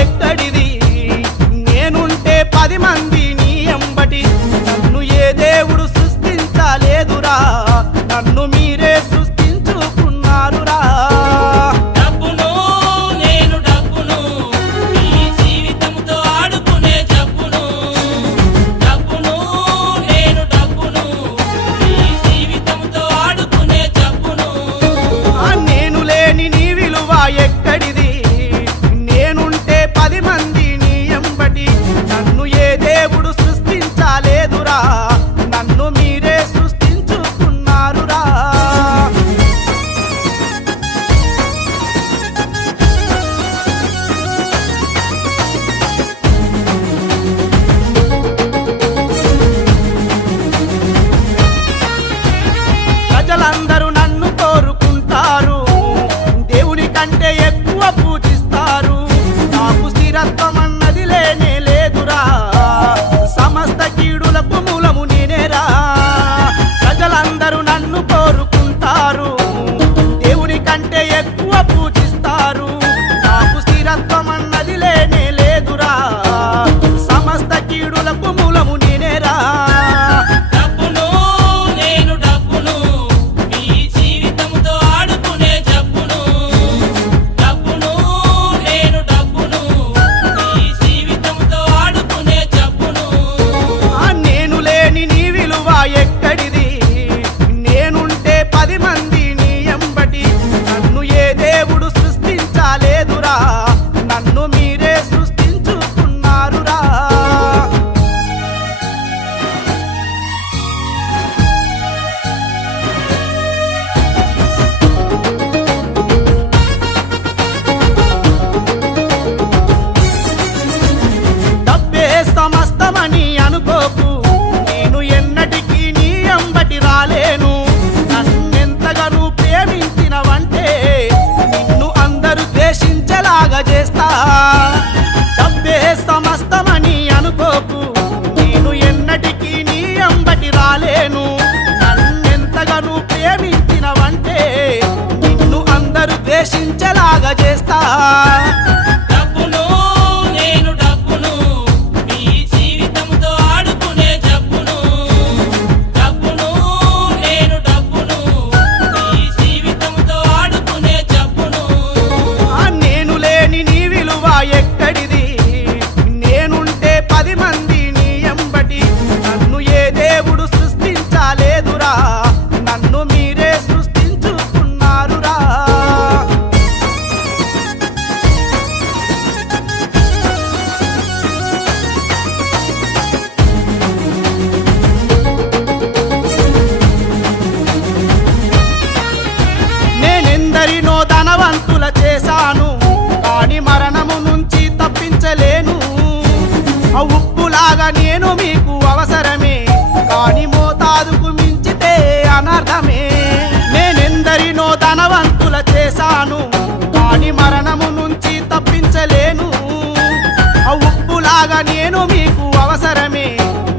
ఎక్కడిది నేనుంటే 10 మంది నీ ఎంబటి నన్ను ఏ దేవుడు సృష్టించలేదురా నన్ను మీరే సృష్టించుకున్నారురా డబ్బును నేను డబ్బును ఈ జీవితంతో ఆడుకునే జబ్బును డబ్బును నేను డబ్బును ఈ జీవితంతో ఆడుకునే జబ్బును నేను లేని నీ విలువ ఎక్కడిది నేనుంటే 10 మంది నీ ఎంబటి నన్ను ఏ దేవుడు సృష్టించలేదురా నన్ను మీరే సృష్టించుకున్నారురా ప్రజలందరూ నన్ను కోరుకుంటారు దేవుని కంటే ఎక్కువ పూజిస్తారు నాకు స్థిరత్వం అన్నది లేనే లేదురా సమస్త కీడులకు మూలము నేనేరా ప్రజలందరూ నన్ను కోరుకుంటారు దేవుని కంటే ఎక్కువ పూజిస్తారు నాకు స్థిరత్వం అన్నది లేనే లేదురా సమస్త కీడులకు మూలము నేనేరా డబ్బును నేను డబ్బును ఈ జీవితంతో ఆడుకునే జబ్బును డబ్బును నేను డబ్బును ఈ జీవితంతో ఆడుకునే జబ్బును నేను లేని నీ విలువ ఎక్కడిది నేనుంటే 10 మంది నీ ఎంబటి నన్ను ఏ దేవుడు సృష్టించలేదురా నన్ను మీరే సృష్టించుకున్నారురా డబ్బే సమస్తమని అనుకోకు నేను ఎన్నటికీ నీ అంబటి రాలేను నన్నెంతగానూ ప్రేమించినవంటే నిన్ను అందరూ ద్వేషించేలాగా చేస్తా డబ్బే సమస్తమని అనుకోకు నేను ఎన్నటికీ నీ అంబటి రాలేను నన్నెంతగానూ ప్రేమించినవంటే నిన్ను అందరూ ద్వేషించేలాగా చేస్తా డబ్బును నేను డబ్బును ఈ జీవితంతో ఆడుకునే జబ్బును డబ్బును నేను డబ్బును ఈ జీవితంతో ఆడుకునే జబ్బును నేను లేని నీ విలువ ఎక్కడిది నేనుంటే 10 మంది నీ ఎంబటి నన్ను ఏ దేవుడు సృష్టించలేదురా నన్ను మీరే సృష్టించుకున్నారురా నేనెందరినో ధనవంతుల చేశాను కాని మరణము నుంచి తప్పించలేను ఆ ఉప్పులాగా నేను మీకు అవసరమే కాని మోతాదుకు మించితే అనర్థమే నేనెందరినో ధనవంతుల చేశాను కాని మరణము నుంచి తప్పించలేను ఆ ఉప్పులాగా నేను మీకు అవసరమే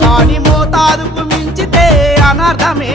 కాని మోతాదుకు మించితే అనర్థమే